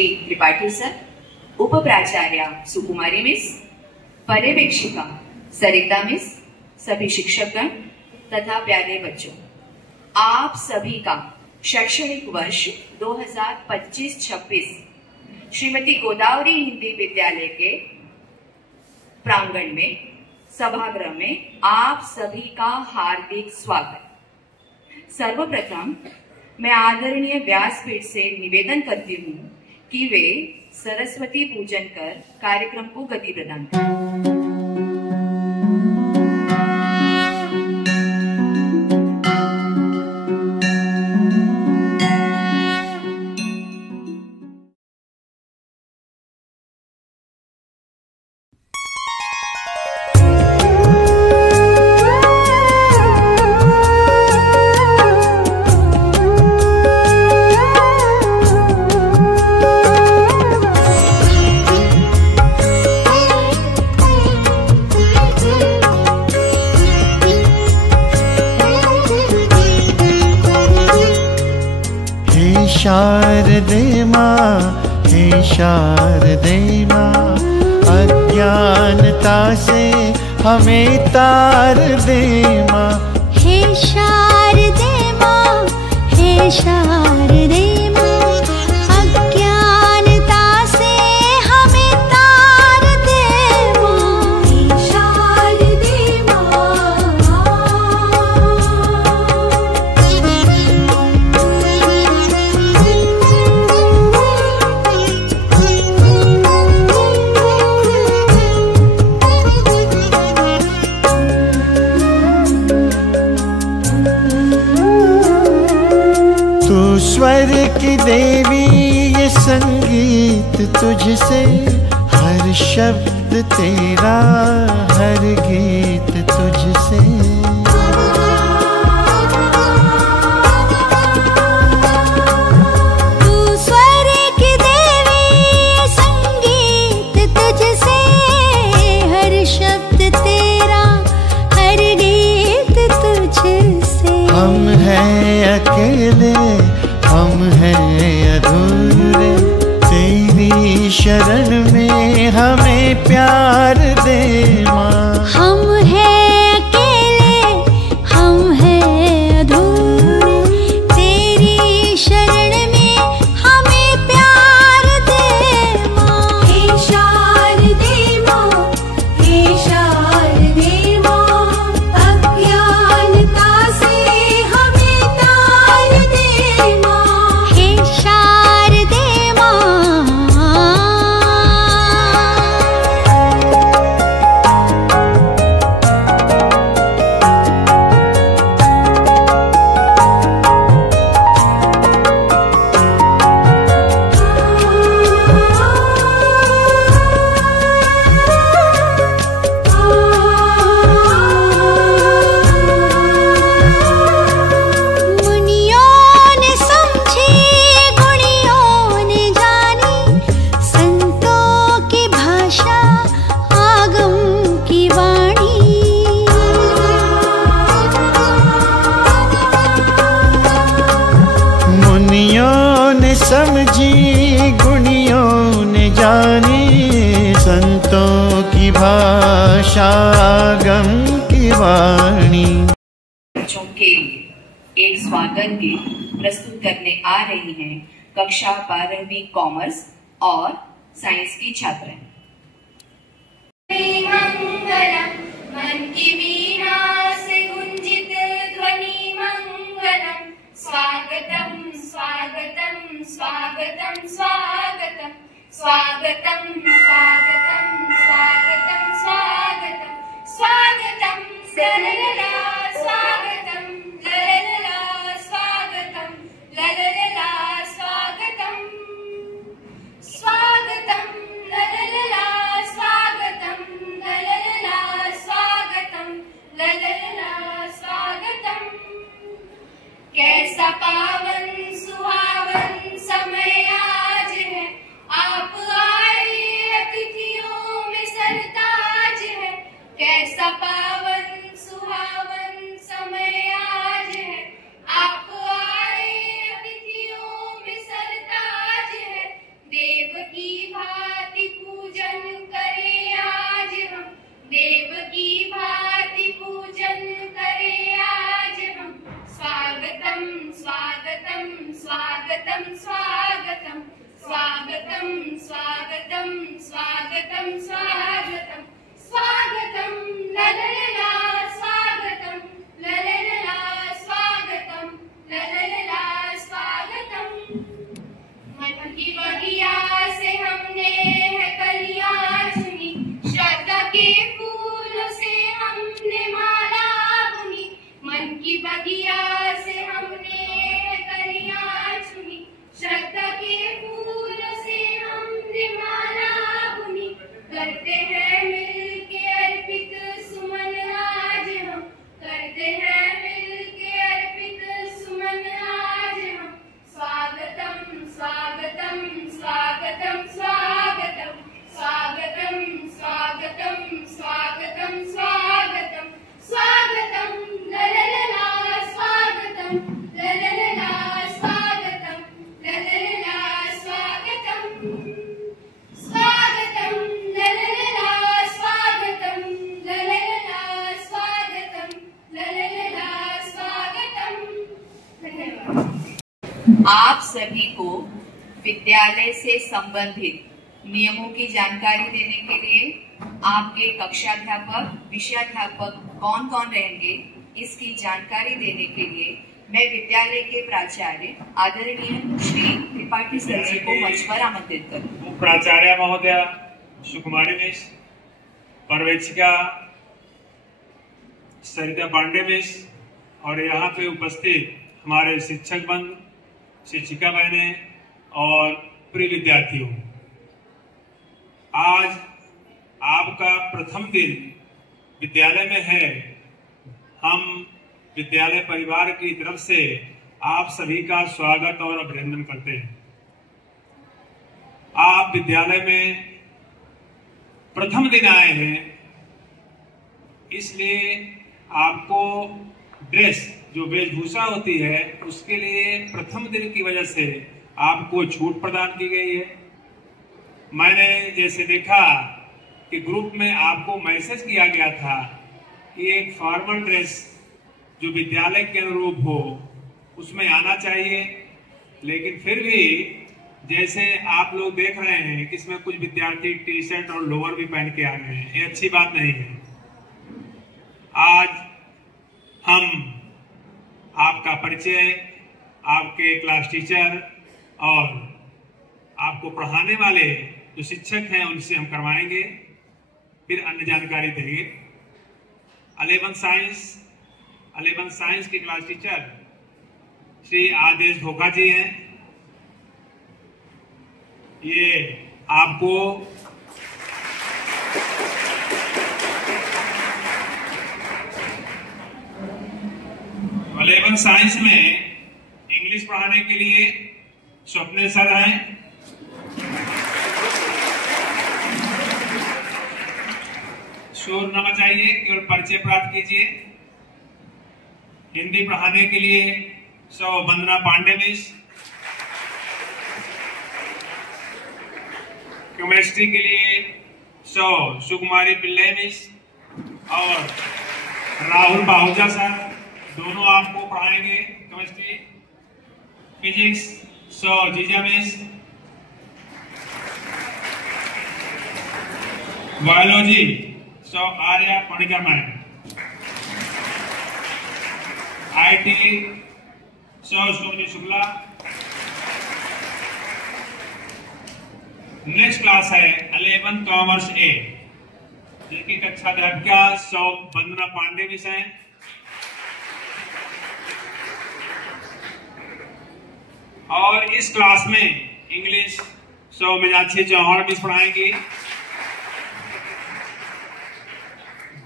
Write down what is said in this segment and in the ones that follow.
Shri Tripathi sir, उप प्राचार्य सुकुमारी miss, पर्यवेक्षिका सरिता miss, सभी शिक्षकगण तथा प्यारे बच्चों, आप सभी का शैक्षणिक वर्ष 2025-26 श्रीमती गोदावरी हिंदी विद्यालय के प्रांगण में सभागृह में आप सभी का हार्दिक स्वागत। सर्वप्रथम मैं आदरणीय व्यासपीठ से निवेदन करती हूँ कि वे सरस्वती पूजन कर कार्यक्रम को गति प्रदान करें। शारदे माँ, हे शारदे माँ, अज्ञानता से हमें तार दे माँ। हे शारदे माँ, हे शारदे माँ, अज्ञानता से हमें तार दे माँ। हे शारदे माँ। तू स्वर की देवी, ये संगीत तुझसे, हर शब्द तेरा, हर गीत तुझसे। तू स्वर की देवी, ये संगीत तुझसे, हर शब्द तेरा, हर गीत तुझसे। हम हैं अकेले, हम हैं अधूरे, तेरी शरण में हमें प्यार दे माँ। हम हैं अकेले, हम हैं अधूरे, तेरी शरण में हमें प्यार दे माँ। हे शारदे माँ, हे शारदे माँ, अज्ञानता से हमें तार दे माँ। हे शारदे माँ। मुनियों ने समझी, गुणियों ने जानी, संतों की भाषा, आगम की वाणी। मुनियों ने समझी, गुणियों ने जानी, संतों की भाषा, गम की वाणी। बच्चों के लिए एक स्वागत गीत प्रस्तुत करने आ रही हैं कक्षा 12वीं कॉमर्स और साइंस की छात्राएं। मंगलम मन की वीणा से गुंजित ध्वनि मंगलम, स्वागतम स्वागतम स्वागतम स्वागतम स्वागतम स्वागतम स्वागतम स्वागतम स्वागतम ललला स्वागतम ललला स्वागतम ललला स्वागतम स्वागतम ललला स्वागतम ललला स्वागतम ललला स्वागतम। कैसा पावन सुहावन समय आज है, आप आए देव की भांति पूजन करे आज हम। स्वागतम स्वागतम स्वागतम स्वागतम स्वागतम स्वागतम स्वागतम स्वागतम स्वागतम ललला स्वागतम ललला स्वागतम ललला स्वागतम। मन की बगिया से हमने है कलियां चुनी, श्रद्धा के फूलों से हमने माला बुनी। मन की बगिया से हमने है कलियां चुनी, श्रद्धा के फूलों से हमने माला बुनी। करते हैं मिलके अर्पित सुमन आज हम, करते हैं मिलके अर्पित सुमन आज हम। स्वागतम स्वागतम स्वागतम स्वागतम स्वागतम स्वागतम स्वागतम स्वागतम स्वागतम ललला स्वागतम ललला स्वागतम ललला स्वागतम स्वागतम ललला स्वागतम ललला स्वागतम ललला स्वागतम। धन्यवाद। आप सभी को विद्यालय से संबंधित नियमों की जानकारी देने के लिए आपके कक्षाध्यापक, विषयाध्यापक कौन कौन रहेंगे, इसकी जानकारी देने के लिए मैं विद्यालय के प्राचार्य आदरणीय श्री त्रिपाठी सर जी को मंच पर आमंत्रित करूँ। प्राचार्य महोदया सुकुमारी मिस, पर्यवेक्षिका सरिता पांडे मिस और यहाँ पे उपस्थित हमारे शिक्षक बंधु, शिक्षिका बहनें और प्रिय विद्यार्थियों, आज आपका प्रथम दिन विद्यालय में है। हम विद्यालय परिवार की तरफ से आप सभी का स्वागत और अभिनंदन करते हैं। आप विद्यालय में प्रथम दिन आए हैं, इसलिए आपको ड्रेस जो वेशभूषा होती है उसके लिए प्रथम दिन की वजह से आपको छूट प्रदान की गई है। मैंने जैसे देखा कि ग्रुप में आपको मैसेज किया गया था कि एक फॉर्मल ड्रेस जो विद्यालय के अनुरूप हो उसमें आना चाहिए, लेकिन फिर भी जैसे आप लोग देख रहे हैं कि इसमें कुछ विद्यार्थी टी शर्ट और लोअर भी पहन के आ गए हैं, ये अच्छी बात नहीं है। आज हम आपका परिचय आपके क्लास टीचर और आपको पढ़ाने वाले जो शिक्षक हैं उनसे हम करवाएंगे, फिर अन्य जानकारी देंगे। 11 साइंस के क्लास टीचर श्री आदेश धोखा जी हैं। ये आपको साइंस में इंग्लिश पढ़ाने के लिए स्वप्ने सर हैं। शोर न मचाइए, केवल परिचय प्राप्त कीजिए। हिंदी पढ़ाने के लिए वंदना पांडे मिस, केमिस्ट्री के लिए सुकुमारी पिल्ले मिस और राहुल बाहुजा सर, दोनों आपको पढ़ाएंगे chemistry. Physics Jija miss, biology Arya Panikar ma'am, IT Soni Shukla. Next class है 11 कॉमर्स A, जिनकी कक्षा अध्यापिका वंदना पांडे मिस हैं। और इस क्लास में इंग्लिश मीनाक्षी चौहान मिस पढ़ाएंगी।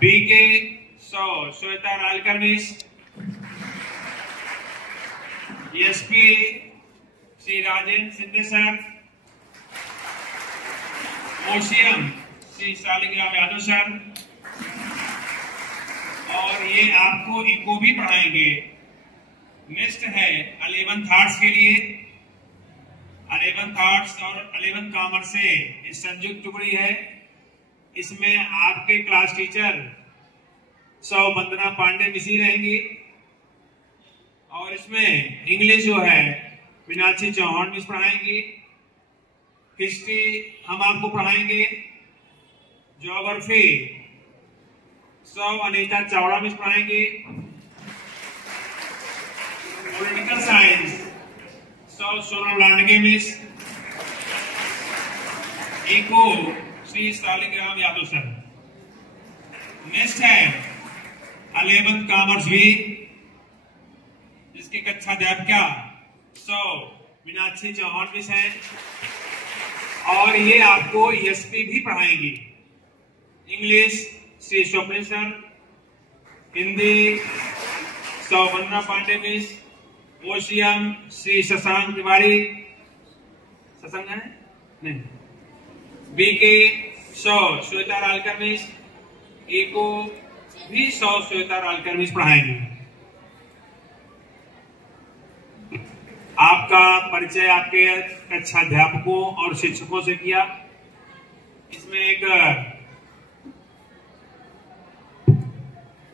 BK Shweta Ralkar miss, ESP Shri Rajendra Sindhe sir, OCM Shri Shaligram Yadav sir, और ये आपको इको भी पढ़ाएंगे। नेक्स्ट है 11th आर्ट्स के लिए। 11th आर्ट्स और 11th कॉमर्स से संयुक्त टुकड़ी है। इसमें आपके क्लास टीचर सौ वंदना पांडे मिसी रहेंगी और इसमें इंग्लिश जो है मीनाक्षी चौहान मिस पढ़ाएंगी। हिस्ट्री हम आपको पढ़ाएंगे। ज्योग्राफी अनीता चावड़ा मिस पढ़ाएंगी। Political science Sonam Landge miss. Eco Shri Shaligram Yadav sir. Next है 11th कॉमर्स भी, जिसकी कक्षा अध्यापिका मीनाक्षी चौहान मिस हैं और ये आपको एसपी भी पढ़ाएंगी। English Shri Swapnil sir. Hindi Vandana Pandey miss. OCM Shri Shashank Tiwari. Shashank है नहीं। BK Shweta Ralkar miss. Eco भी श्वेता रालकर मिस पढ़ाएंगे। आपका परिचय आपके कक्षा अध्यापकों और शिक्षकों से किया। इसमें एक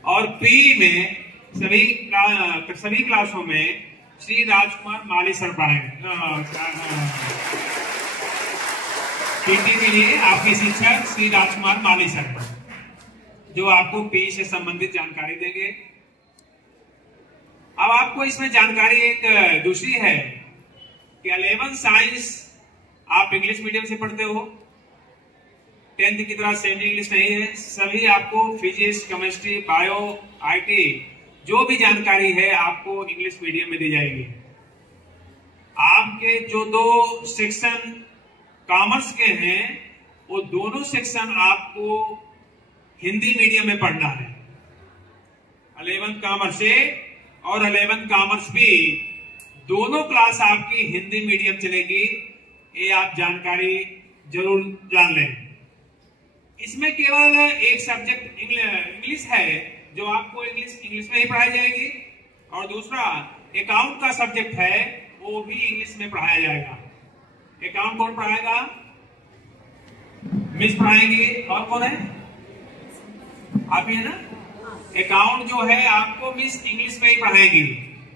और पी में सभी क्लासों में श्री राजकुमार माली सर पढ़ाएंगे। पीटी के लिए आपके शिक्षक श्री राजकुमार माली सर, जो आपको पी से संबंधित जानकारी देंगे। अब आपको इसमें जानकारी एक दूसरी है कि 11th साइंस आप इंग्लिश मीडियम से पढ़ते हो। 10th की तरह सेमी इंग्लिश नहीं है। सभी आपको फिजिक्स, केमिस्ट्री, बायो, आईटी जो भी जानकारी है आपको इंग्लिश मीडियम में दी जाएगी। आपके जो 2 सेक्शन कॉमर्स के हैं वो दोनों सेक्शन आपको हिंदी मीडियम में पढ़ना है। 11th कॉमर्स से और 11th कॉमर्स भी दोनों क्लास आपकी हिंदी मीडियम चलेगी। ये आप जानकारी जरूर जान लें। इसमें केवल एक सब्जेक्ट इंग्लिश है जो आपको इंग्लिश में ही पढ़ाई जाएगी और दूसरा अकाउंट का सब्जेक्ट है वो भी इंग्लिश में पढ़ाया जाएगा। अकाउंट कौन पढ़ाएगा? मिस पढ़ाएंगे। और कौन है? आप ही है ना। अकाउंट जो है आपको मिस इंग्लिश में ही पढ़ाएगी।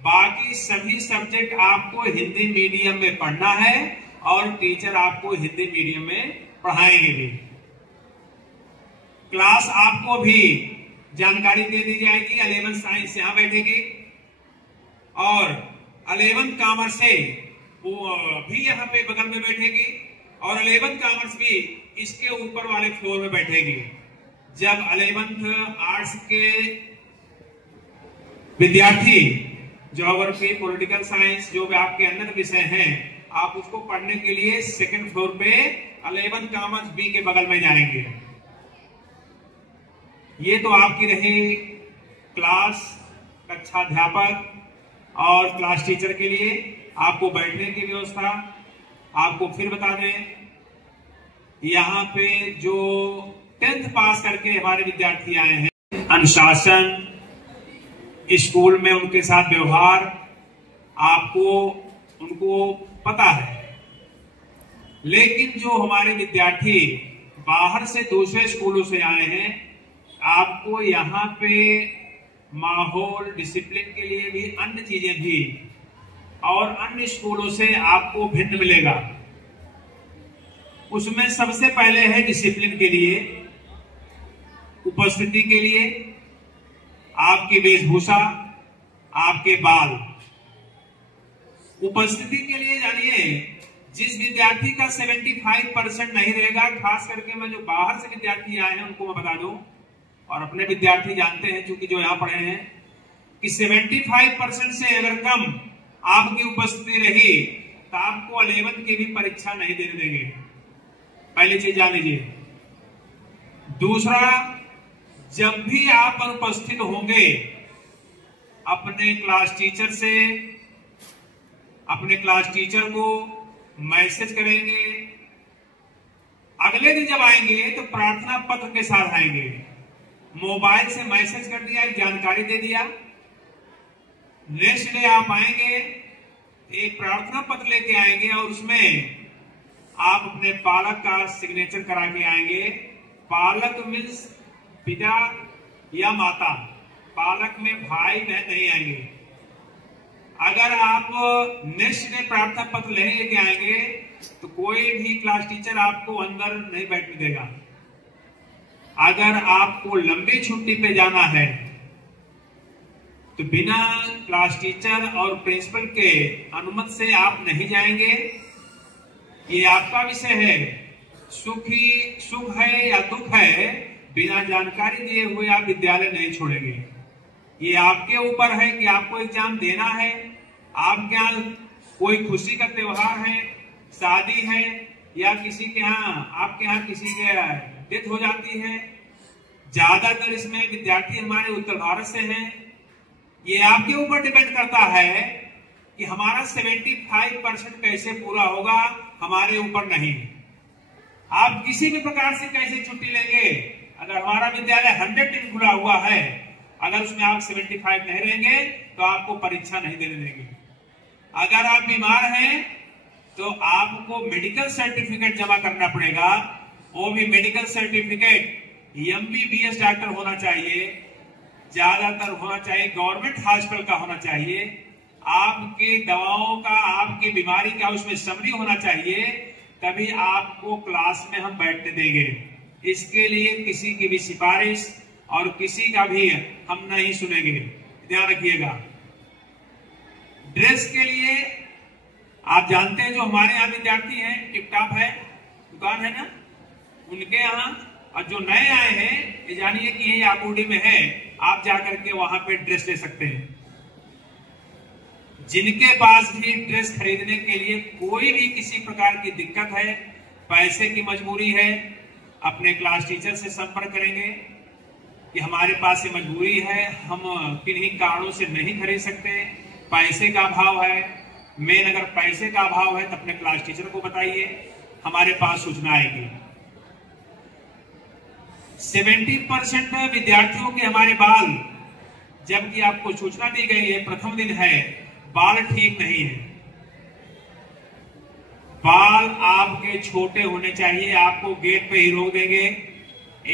बाकी सभी सब्जेक्ट आपको हिंदी मीडियम में पढ़ना है और टीचर आपको हिंदी मीडियम में पढ़ाएंगे भी। क्लास आपको भी जानकारी दे दी जाएगी। 11th साइंस यहां बैठेगी और 11th कॉमर्स से वो भी यहां पे बगल में बैठेगी और 11th कॉमर्स भी इसके ऊपर वाले फ्लोर में बैठेगी। जब 11th आर्ट्स के विद्यार्थी ज्योग्राफी, पॉलिटिकल साइंस जो भी आपके अन्य विषय हैं, आप उसको पढ़ने के लिए 2nd फ्लोर पे 11th कॉमर्स बी के बगल में जाएंगे। ये तो आपकी रही क्लास कक्षा अध्यापक और क्लास टीचर के लिए आपको बैठने की व्यवस्था। आपको फिर बता दें, यहाँ पे जो 10th पास करके हमारे विद्यार्थी आए हैं, अनुशासन, स्कूल में उनके साथ व्यवहार आपको उनको पता है। लेकिन जो हमारे विद्यार्थी बाहर से दूसरे स्कूलों से आए हैं, आपको यहाँ पे माहौल, डिसिप्लिन के लिए भी अन्य चीजें भी और अन्य स्कूलों से आपको भिन्न मिलेगा। उसमें सबसे पहले है डिसिप्लिन के लिए, उपस्थिति के लिए, आपकी वेशभूषा, आपके बाल। उपस्थिति के लिए जानिए, जिस विद्यार्थी का 75% नहीं रहेगा, खास करके मैं जो बाहर से विद्यार्थी आए हैं उनको मैं बता दूं और अपने विद्यार्थी जानते हैं क्योंकि जो यहां पढ़े हैं कि 75% से अगर कम आपकी उपस्थिति रही तो आपको 11th की भी परीक्षा नहीं देने देंगे। पहली चीज जान लीजिए। दूसरा, जब भी आप अनुपस्थित होंगे अपने क्लास टीचर को मैसेज करेंगे। अगले दिन जब आएंगे तो प्रार्थना पत्र के साथ आएंगे। मोबाइल से मैसेज कर दिया, एक जानकारी दे दिया। नेक्स्ट डे आप आएंगे, एक प्रार्थना पत्र लेके आएंगे और उसमें आप अपने पालक का सिग्नेचर करा के आएंगे पालक मीन्स पिता या माता, पालक में भाई बहन नहीं आएंगे। अगर आप नेक्स्ट डे प्रार्थना पत्र लेके आएंगे तो कोई भी क्लास टीचर आपको अंदर नहीं बैठने देगा। अगर आपको लंबी छुट्टी पे जाना है तो बिना क्लास टीचर और प्रिंसिपल के अनुमति से आप नहीं जाएंगे। ये आपका विषय है, सुख है या दुख है, बिना जानकारी दिए हुए आप विद्यालय नहीं छोड़ेंगे। ये आपके ऊपर है कि आपको एग्जाम देना है। आपके यहाँ कोई खुशी का त्योहार है, शादी है, या किसी के यहाँ, आपके यहाँ किसी के डेथ हो जाती है। ज्यादातर इसमें विद्यार्थी हमारे उत्तर भारत से हैं। ये आपके ऊपर डिपेंड करता है कि हमारा 75% कैसे पूरा होगा, हमारे ऊपर नहीं। आप किसी भी प्रकार से कैसे छुट्टी लेंगे, अगर हमारा विद्यालय 100% खुला हुआ है, अगर उसमें आप 75 नहीं रहेंगे तो आपको परीक्षा नहीं देने देंगे। अगर आप बीमार हैं तो आपको मेडिकल सर्टिफिकेट जमा करना पड़ेगा। वो भी मेडिकल सर्टिफिकेट MBBS डॉक्टर होना चाहिए, ज्यादातर होना चाहिए गवर्नमेंट हॉस्पिटल का होना चाहिए। आपकी दवाओं का, आपकी बीमारी का उसमें समरी होना चाहिए, तभी आपको क्लास में हम बैठने देंगे। इसके लिए किसी की भी सिफारिश और किसी का भी हम नहीं सुनेंगे, ध्यान रखिएगा। ड्रेस के लिए आप जानते हैं जो हमारे यहाँ विद्यार्थी हैं, टिपटॉप है, दुकान है ना, उनके यहाँ, और जो नए आए हैं ये जानिए कि ये आपूर्ति में है, आप जाकर के वहां पे ड्रेस ले सकते हैं। जिनके पास भी ड्रेस खरीदने के लिए कोई भी किसी प्रकार की दिक्कत है, पैसे की मजबूरी है, अपने क्लास टीचर से संपर्क करेंगे कि हमारे पास ये मजबूरी है, हम किन्हीं कारणों से नहीं खरीद सकते, पैसे का अभाव है। मेन अगर पैसे का अभाव है तो अपने क्लास टीचर को बताइए, हमारे पास सूचना आएगी। 70% विद्यार्थियों के हमारे बाल, जबकि आपको सूचना दी गई है प्रथम दिन है, बाल ठीक नहीं है। बाल आपके छोटे होने चाहिए, आपको गेट पे ही रोक देंगे।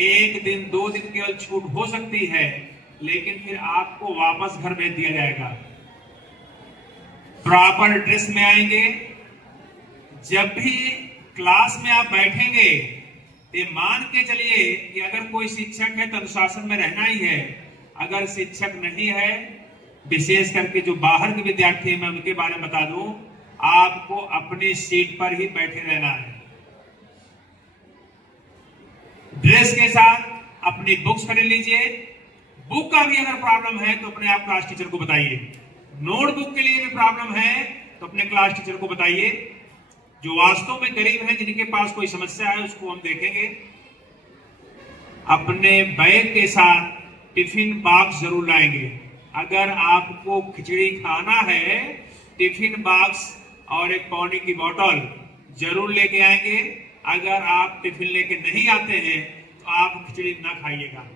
1 दिन 2 दिन केवल छूट हो सकती है, लेकिन फिर आपको वापस घर भेज दिया जाएगा। प्रॉपर ड्रेस में आएंगे। जब भी क्लास में आप बैठेंगे तो मान के चलिए कि अगर कोई शिक्षक है तो अनुशासन में रहना ही है। अगर शिक्षक नहीं है, विशेष करके जो बाहर के विद्यार्थी हैं, मैं उनके बारे में बता दूं, आपको अपनी सीट पर ही बैठे रहना है। ड्रेस के साथ अपनी बुक्स खरीद लीजिए। बुक का भी अगर प्रॉब्लम है तो अपने आप क्लास टीचर को बताइए। नोटबुक के लिए भी प्रॉब्लम है तो अपने क्लास टीचर को बताइए। जो वास्तव में गरीब हैं, जिनके पास कोई समस्या है, उसको हम देखेंगे। अपने बैग के साथ टिफिन बॉक्स जरूर लाएंगे। अगर आपको खिचड़ी खाना है, टिफिन बॉक्स और एक पानी की बोतल जरूर लेके आएंगे। अगर आप टिफिन लेके नहीं आते हैं तो आप खिचड़ी ना खाइएगा।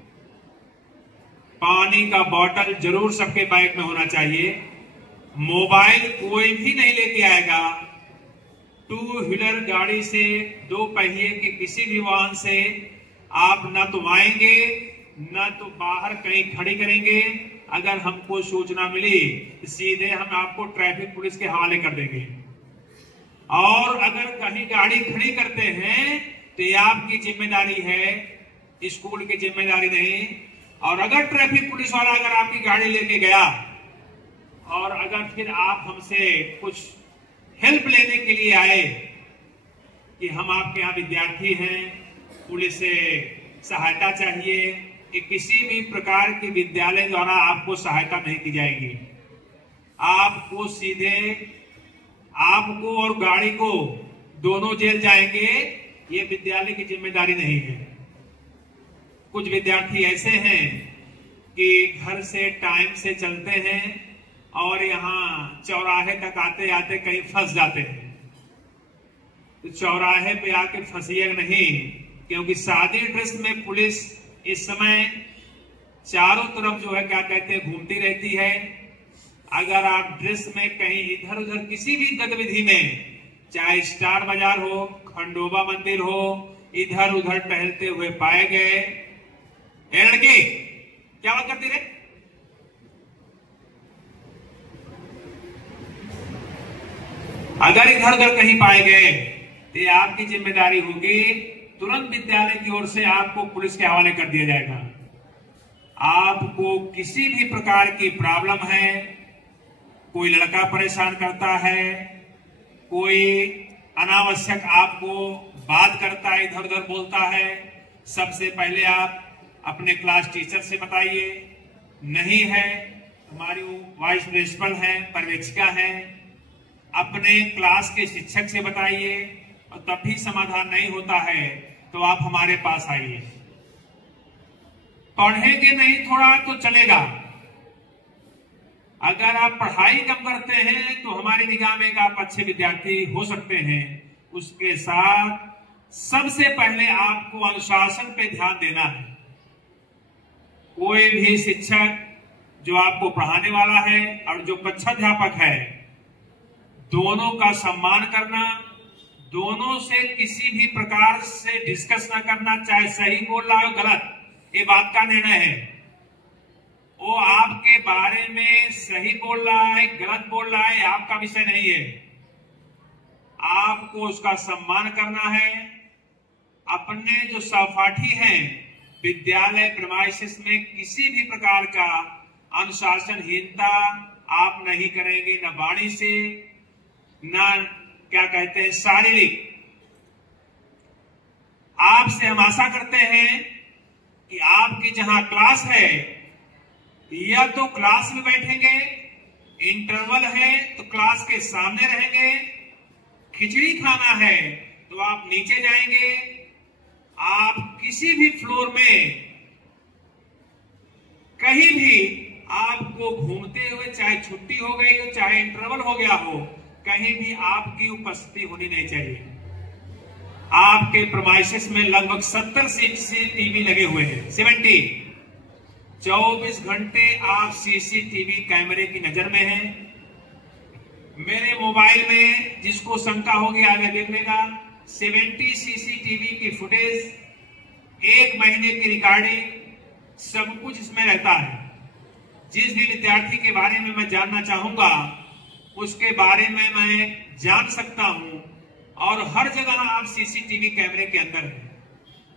पानी का बोतल जरूर सबके बैग में होना चाहिए। मोबाइल कोई भी नहीं लेके आएगा। 2 व्हीलर गाड़ी से, 2 पहिए के किसी भी वाहन से आप ना तो आएंगे ना तो बाहर कहीं खड़ी करेंगे। अगर हमको सूचना मिली तो सीधे हम आपको ट्रैफिक पुलिस के हवाले कर देंगे। और अगर कहीं गाड़ी खड़ी करते हैं तो ये आपकी जिम्मेदारी है, स्कूल की जिम्मेदारी नहीं। और अगर ट्रैफिक पुलिस वाला अगर आपकी गाड़ी लेके गया और अगर फिर आप हमसे कुछ हेल्प लेने के लिए आए कि हम आपके यहाँ विद्यार्थी हैं, पुलिस से सहायता चाहिए, कि किसी भी प्रकार के विद्यालय द्वारा आपको सहायता नहीं की जाएगी। आपको सीधे, आपको और गाड़ी को दोनों जेल जाएंगे। ये विद्यालय की जिम्मेदारी नहीं है। कुछ विद्यार्थी ऐसे हैं कि घर से टाइम से चलते हैं और यहाँ चौराहे तक आते आते कहीं फंस जाते हैं। तो चौराहे पे आके फंसिएगा नहीं, क्योंकि सादी ड्रेस में पुलिस इस समय चारों तरफ जो है क्या कहते हैं घूमती रहती है। अगर आप ड्रेस में कहीं इधर उधर किसी भी गतिविधि में, चाहे स्टार बाजार हो, खंडोबा मंदिर हो इधर उधर टहलते हुए पाए गए। ए लड़के, क्या बात करती रे? अगर इधर उधर कहीं पाए गए तो ये आपकी जिम्मेदारी होगी, तुरंत विद्यालय की ओर से आपको पुलिस के हवाले कर दिया जाएगा। आपको किसी भी प्रकार की प्रॉब्लम है, कोई लड़का परेशान करता है, कोई अनावश्यक आपको बात करता है, इधर उधर बोलता है, सबसे पहले आप अपने क्लास टीचर से बताइए। नहीं है, हमारी वाइस प्रिंसिपल है, पर्यवेक्षिका है, अपने क्लास के शिक्षक से बताइए। और तब भी समाधान नहीं होता है तो आप हमारे पास आइए। पढ़ेंगे नहीं थोड़ा तो चलेगा, अगर आप पढ़ाई कम करते हैं तो हमारी निगाह में आप अच्छे विद्यार्थी हो सकते हैं। उसके साथ सबसे पहले आपको अनुशासन पे ध्यान देना है। कोई भी शिक्षक जो आपको पढ़ाने वाला है और जो कक्षाध्यापक है, दोनों का सम्मान करना, दोनों से किसी भी प्रकार से डिस्कस ना करना, चाहे सही बोल रहा हो गलत, ये बात का निर्णय है। वो आपके बारे में सही बोल रहा है गलत बोल रहा है, आपका विषय नहीं है। आपको उसका सम्मान करना है। अपने जो सहपाठी हैं, विद्यालय प्रेमाइसिस में किसी भी प्रकार का अनुशासनहीनता आप नहीं करेंगे, न वाणी से, न क्या कहते हैं शारीरिक। आपसे हम आशा करते हैं कि आपकी जहां क्लास है, या तो क्लास में बैठेंगे, इंटरवल है तो क्लास के सामने रहेंगे, खिचड़ी खाना है तो आप नीचे जाएंगे। आप किसी भी फ्लोर में कहीं भी आपको घूमते हुए, चाहे छुट्टी हो गई हो चाहे इंटरवल हो गया हो, कहीं भी आपकी उपस्थिति होनी नहीं चाहिए। आपके प्रेमाइसिस में लगभग 70 सीसीटीवी लगे हुए हैं, 70। 24 घंटे आप सीसीटीवी कैमरे की नजर में हैं। मेरे मोबाइल में जिसको शंका होगी आगे देख लेगा, 70 सीसीटीवी की फुटेज, 1 महीने की रिकॉर्डिंग, सब कुछ इसमें रहता है। जिस भी विद्यार्थी के बारे में मैं जानना चाहूंगा उसके बारे में मैं जान सकता हूं, और हर जगह आप सीसीटीवी कैमरे के अंदर हैं।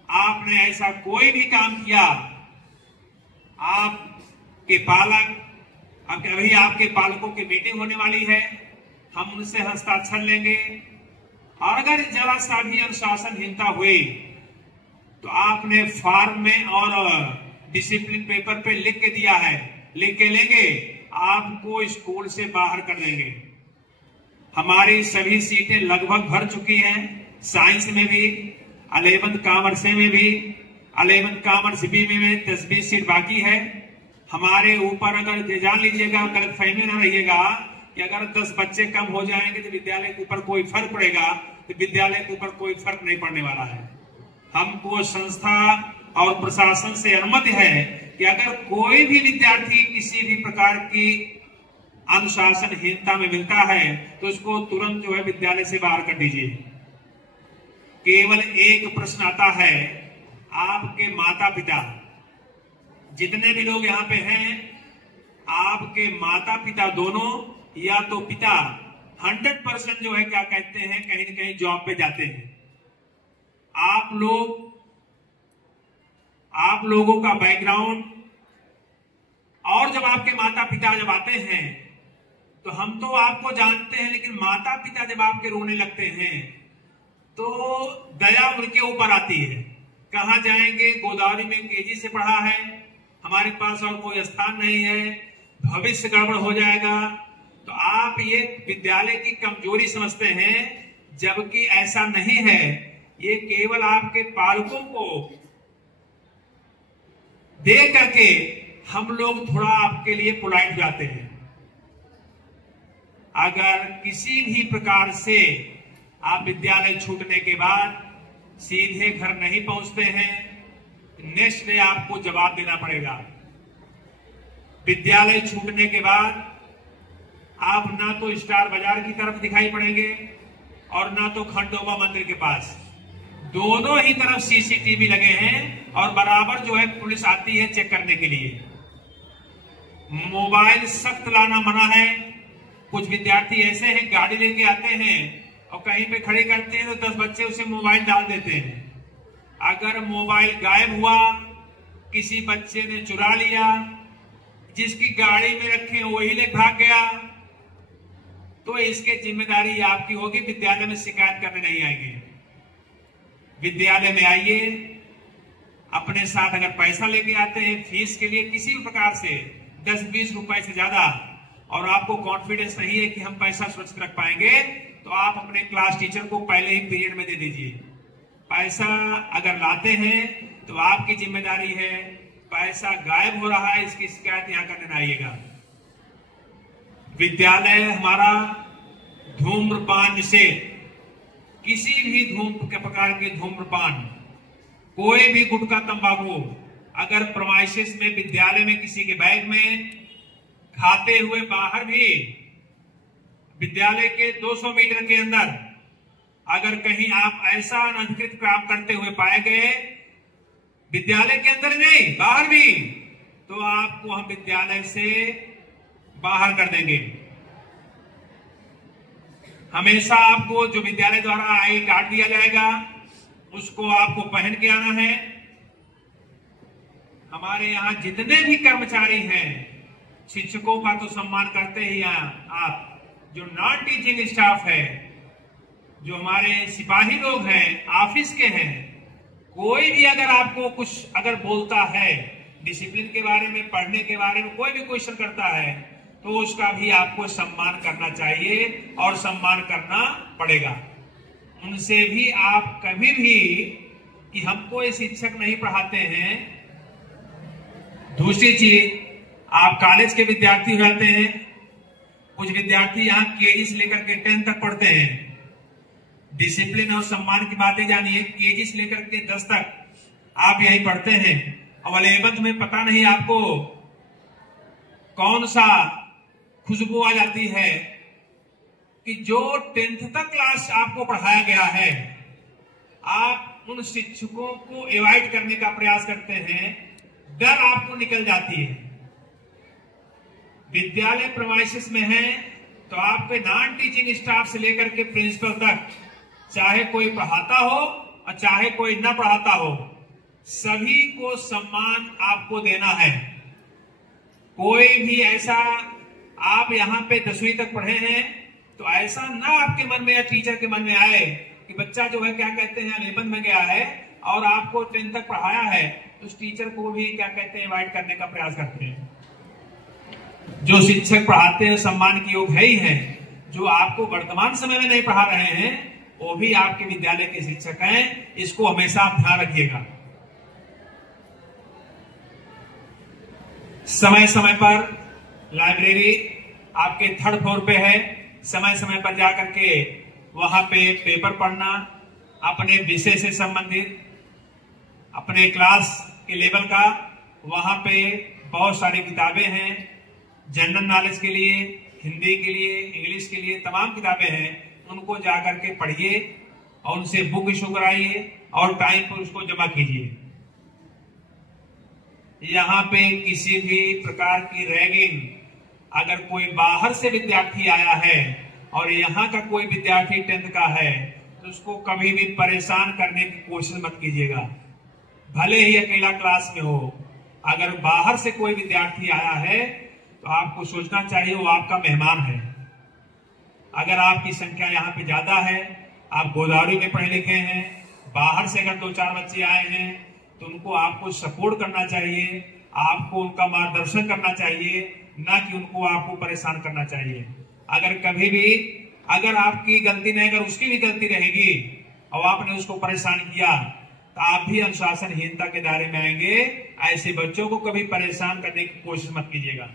आपने ऐसा कोई भी काम किया, आपके पालक, अभी आपके पालकों की मीटिंग होने वाली है, हम उनसे हस्ताक्षर लेंगे। और अगर जरा सा भी अनुशासनहीनता हुई तो आपने फॉर्म में और डिसिप्लिन पेपर पे लिख के दिया है, लिख के लेंगे, आपको स्कूल से बाहर कर देंगे। हमारी सभी सीटें लगभग भर चुकी हैं, साइंस में भी, 11th कॉमर्स में भी, 11th कॉमर्स बी में 10-20 सीट बाकी है। हमारे ऊपर अगर जान लीजिएगा, गलतफहमी ना रहिएगा कि अगर 10 बच्चे कम हो जाएंगे तो विद्यालय के ऊपर कोई फर्क पड़ेगा, तो विद्यालय के ऊपर कोई फर्क नहीं पड़ने वाला है। हमको संस्था और प्रशासन से अनुमति है कि अगर कोई भी विद्यार्थी किसी भी प्रकार की अनुशासनहीनता में मिलता है तो उसको तुरंत जो है विद्यालय से बाहर कर दीजिए। केवल एक प्रश्न आता है, आपके माता पिता, जितने भी लोग यहाँ पे हैं, आपके माता पिता दोनों या तो पिता 100% जो है क्या कहते हैं, कहीं न कहीं जॉब पे जाते हैं। आप लोगों का बैकग्राउंड, और जब आपके माता पिता जब आते हैं तो हम तो आपको जानते हैं, लेकिन माता पिता जब आपके रोने लगते हैं तो दया उनके ऊपर आती है। कहां जाएंगे, गोदावरी में केजी से पढ़ा है, हमारे पास और कोई स्थान नहीं है, भविष्य गड़बड़ हो जाएगा। तो आप ये विद्यालय की कमजोरी समझते हैं, जबकि ऐसा नहीं है। ये केवल आपके पालकों को देख करके हम लोग थोड़ा आपके लिए पोलाइट जाते हैं। अगर किसी भी प्रकार से आप विद्यालय छूटने के बाद सीधे घर नहीं पहुंचते हैं, नेक्स्ट डे आपको जवाब देना पड़ेगा। विद्यालय छूटने के बाद आप ना तो स्टार बाजार की तरफ दिखाई पड़ेंगे और ना तो खंडोबा मंदिर के पास। दोनों ही तरफ सीसीटीवी लगे हैं और बराबर जो है पुलिस आती है चेक करने के लिए। मोबाइल सख्त लाना मना है। कुछ विद्यार्थी ऐसे हैं गाड़ी लेके आते हैं और कहीं पे खड़े करते हैं तो 10 बच्चे उसे मोबाइल डाल देते हैं। अगर मोबाइल गायब हुआ, किसी बच्चे ने चुरा लिया, जिसकी गाड़ी में रखे वही ले भाग गया, तो इसके जिम्मेदारी आपकी होगी। विद्यालय में शिकायत करने नहीं आएंगे। विद्यालय में आइए, अपने साथ अगर पैसा लेके आते हैं फीस के लिए किसी भी प्रकार से 10-20 रुपए से ज्यादा, और आपको कॉन्फिडेंस नहीं है कि हम पैसा सुरक्षित रख पाएंगे, तो आप अपने क्लास टीचर को पहले ही पीरियड में दे दीजिए। पैसा अगर लाते हैं तो आपकी जिम्मेदारी है। पैसा गायब हो रहा है, इसकी शिकायत यहां करने न आइएगा। विद्यालय हमारा धूम्रपान निषेध, किसी भी प्रकार के धूम्रपान, कोई भी गुटखा तंबाकू अगर प्रेमाइसेस में विद्यालय में किसी के बैग में, खाते हुए बाहर भी विद्यालय के 200 मीटर के अंदर अगर कहीं आप ऐसा अनधिकृत काम करते हुए पाए गए, विद्यालय के अंदर नहीं बाहर भी, तो आपको हम विद्यालय से बाहर कर देंगे। हमेशा आपको जो विद्यालय द्वारा आई कार्ड दिया जाएगा उसको आपको पहन के आना है। हमारे यहाँ जितने भी कर्मचारी हैं, शिक्षकों का तो सम्मान करते ही हैं आप, जो नॉन टीचिंग स्टाफ है, जो हमारे सिपाही लोग हैं, ऑफिस के हैं, कोई भी अगर आपको कुछ अगर बोलता है डिसिप्लिन के बारे में, पढ़ने के बारे में, कोई भी क्वेश्चन करता है, तो उसका भी आपको सम्मान करना चाहिए और सम्मान करना पड़ेगा। उनसे भी आप कभी भी कि हमको ये शिक्षक नहीं पढ़ाते हैं। दूसरी चीज, आप कॉलेज के विद्यार्थी हो जाते हैं, कुछ विद्यार्थी यहाँ केजी से लेकर के 10 तक पढ़ते हैं। डिसिप्लिन और सम्मान की बातें जानिए। केजी से लेकर के 10 तक आप यहीं पढ़ते हैं और 11th में पता नहीं आपको कौन सा खुशबू आ जाती है कि जो 10th तक क्लास आपको पढ़ाया गया है, आप उन शिक्षकों को अवॉइड करने का प्रयास करते हैं, डर आपको निकल जाती है। विद्यालय प्रेमाइसेस में है तो आपके नॉन टीचिंग स्टाफ से लेकर के प्रिंसिपल तक, चाहे कोई पढ़ाता हो और चाहे कोई न पढ़ाता हो, सभी को सम्मान आपको देना है। कोई भी ऐसा, आप यहाँ पे 10वीं तक पढ़े हैं तो ऐसा ना आपके मन में या टीचर के मन में आए कि बच्चा जो है क्या कहते हैं 11th में गया है और आपको 10th तक पढ़ाया है, तो उस टीचर को भी क्या कहते हैं अवॉइड करने का प्रयास करते हैं। जो शिक्षक पढ़ाते हैं सम्मान के योग है ही है। जो आपको वर्तमान समय में नहीं पढ़ा रहे हैं वो भी आपके विद्यालय के शिक्षक हैं, इसको हमेशा आप ध्यान रखिएगा। समय समय पर लाइब्रेरी आपके 3rd फ्लोर पे है, समय समय पर जाकर के वहां पे पेपर पढ़ना, अपने विषय से संबंधित, अपने क्लास के लेवल का, वहां पे बहुत सारी किताबें हैं जनरल नॉलेज के लिए, हिंदी के लिए, इंग्लिश के लिए, तमाम किताबें हैं, उनको जाकर के पढ़िए और उनसे बुक इशू कराइए और टाइम पर उसको जमा कीजिए। यहाँ पे किसी भी प्रकार की रैगिंग, अगर कोई बाहर से विद्यार्थी आया है और यहाँ का कोई विद्यार्थी 10th का है, तो उसको कभी भी परेशान करने की कोशिश मत कीजिएगा, भले ही अकेला क्लास में हो। अगर बाहर से कोई विद्यार्थी आया है तो आपको सोचना चाहिए वो आपका मेहमान है। अगर आपकी संख्या यहाँ पे ज्यादा है, आप गोदावरी में पढ़े लिखे हैं, बाहर से अगर 2-4 बच्चे आए हैं, तो उनको आपको सपोर्ट करना चाहिए, आपको उनका मार्गदर्शन करना चाहिए, ना कि उनको आपको परेशान करना चाहिए। अगर कभी भी अगर आपकी गलती नहीं, अगर उसकी भी गलती रहेगी और आपने उसको परेशान किया, तो आप भी अनुशासनहीनता के दायरे में आएंगे। ऐसे बच्चों को कभी परेशान करने की कोशिश मत कीजिएगा।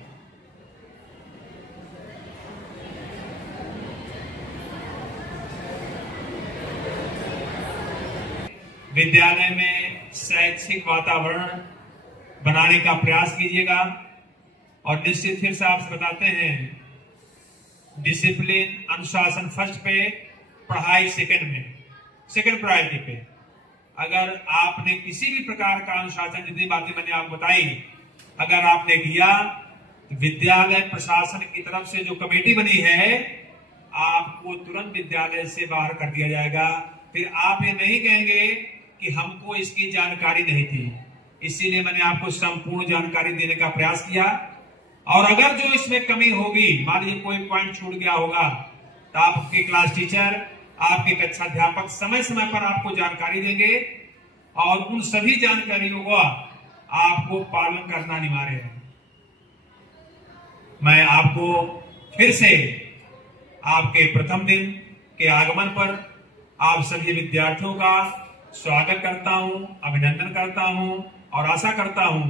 विद्यालय में शैक्षिक वातावरण बनाने का प्रयास कीजिएगा और निश्चित फिर से आपसे बताते हैं, डिसिप्लिन अनुशासन फर्स्ट पे, पढ़ाई सेकंड में, सेकंड प्रायोरिटी पे। अगर आपने किसी भी प्रकार का अनुशासन, जितनी बातें मैंने आपको बताई, अगर आपने किया तो विद्यालय प्रशासन की तरफ से जो कमेटी बनी है आपको तुरंत विद्यालय से बाहर कर दिया जाएगा। फिर आप ये नहीं कहेंगे कि हमको इसकी जानकारी नहीं थी। इसीलिए मैंने आपको संपूर्ण जानकारी देने का प्रयास किया। और अगर जो इसमें कमी होगी, मान लीजिए कोई पॉइंट छूट गया होगा, तो आपके क्लास टीचर, आपके कक्षा अध्यापक समय समय पर आपको जानकारी देंगे और उन सभी जानकारियों का आपको पालन करना अनिवार्य है। मैं आपको फिर से आपके प्रथम दिन के आगमन पर आप सभी विद्यार्थियों का स्वागत करता हूं, अभिनंदन करता हूं और आशा करता हूं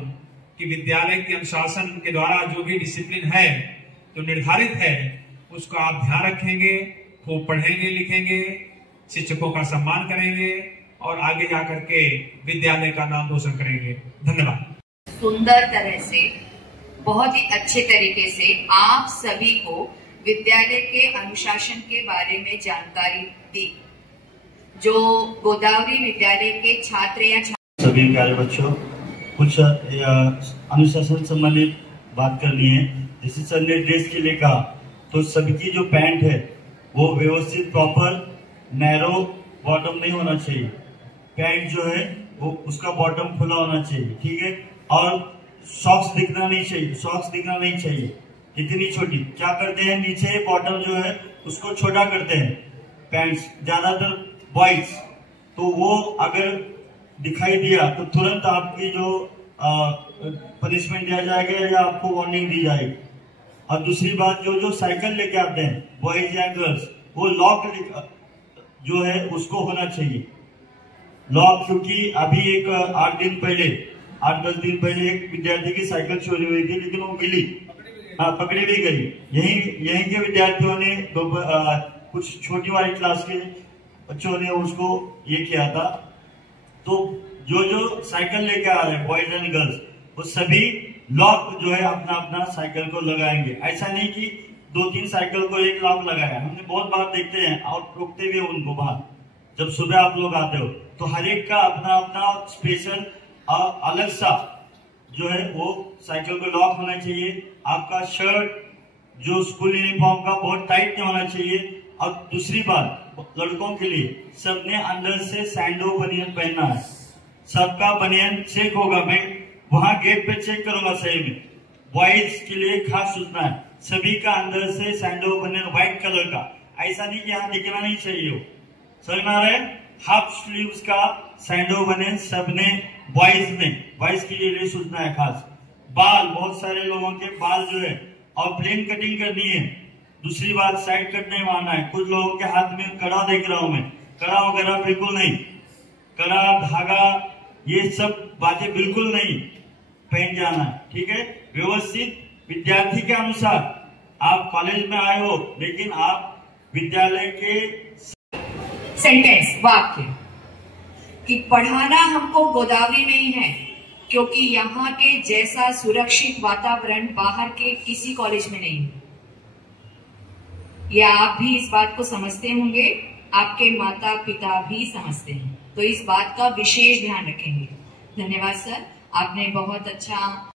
कि विद्यालय के अनुशासन के द्वारा जो भी डिसिप्लिन है, जो निर्धारित है, उसको आप ध्यान रखेंगे, खूब पढ़ेंगे, लिखेंगे, शिक्षकों का सम्मान करेंगे और आगे जाकर के विद्यालय का नाम रोशन करेंगे। धन्यवाद। सुंदर तरह से, बहुत ही अच्छे तरीके से आप सभी को विद्यालय के अनुशासन के बारे में जानकारी दी। जो गोदावरी विद्यालय के छात्र या सभी प्यारे बच्चों, कुछ अनुशासन संबंधित बात करनी है। जैसे सर ने ड्रेस के लिए कहा, तो सभी की जो पैंट है वो व्यवस्थित प्रॉपर नैरो बॉटम नहीं होना चाहिए। पैंट जो है वो उसका बॉटम खुला होना चाहिए, ठीक है। और सॉक्स दिखना नहीं चाहिए, इतनी छोटी। क्या करते हैं, नीचे बॉटम जो है उसको छोटा करते हैं पैंट्स, ज्यादातर बॉयज। तो वो अगर दिखाई दिया तो तुरंत आपकी जो पनिशमेंट दिया जाएगा या आपको वार्निंग दी जाएगी। और दूसरी बात, जो साइकिल लेके आते हैं बॉयज या गर्ल्स, वो लॉक जो है उसको होना चाहिए, लॉक। क्योंकि अभी एक 8-10 दिन पहले एक विद्यार्थी की साइकिल चोरी हुई थी, लेकिन वो मिली, पकड़ी भी गई। यहीं के विद्यार्थियों ने कुछ छोटी वाली क्लास के बच्चों ने उसको ये किया था। तो जो साइकिल लेके आ रहे हैं बॉयज एंड गर्ल्स, वो सभी लॉक जो है अपना अपना साइकिल को लगाएंगे। ऐसा नहीं कि 2-3 साइकिल को एक लॉक लगाया। हमने बहुत बार देखते हैं और रोकते भी उनको बाहर, जब सुबह आप लोग आते हो, तो हर एक का अपना अपना स्पेशल और अलग सा जो है वो साइकिल को लॉक होना चाहिए। आपका शर्ट जो स्कूल यूनिफॉर्म का बहुत टाइट नहीं होना चाहिए। और दूसरी बात, लड़कों के लिए सबने अंदर से सैंडो बनियन पहनना है। सबका बनियन चेक होगा, मैं वहां गेट पे चेक करूंगा सही में। बॉयज के लिए खास सूचना है, सभी का अंदर से सैंडो बनियन व्हाइट कलर का, ऐसा नहीं कि यहाँ दिखना नहीं चाहिए हो, समझ में आ रहा है। हाफ स्लीव्स का सैंडो बनियन सबने, बॉयज के लिए सूचना है खास। बाल, बहुत सारे लोगों के बाल जो है और प्लेन कटिंग करनी है। दूसरी बात, साइड कट नहीं मारना है। कुछ लोगों के हाथ में कड़ा देख रहा हूं मैं, कड़ा वगैरह बिल्कुल नहीं, कड़ा धागा ये सब बातें बिल्कुल नहीं पहन जाना है, ठीक है। व्यवस्थित विद्यार्थी के अनुसार आप कॉलेज में आए हो, लेकिन आप विद्यालय के सेंटेंस, वाक्य कि पढ़ाना हमको गोदावरी नहीं है, क्योंकि यहाँ के जैसा सुरक्षित वातावरण बाहर के किसी कॉलेज में नहीं है। या आप भी इस बात को समझते होंगे, आपके माता पिता भी समझते हैं, तो इस बात का विशेष ध्यान रखेंगे। धन्यवाद सर, आपने बहुत अच्छा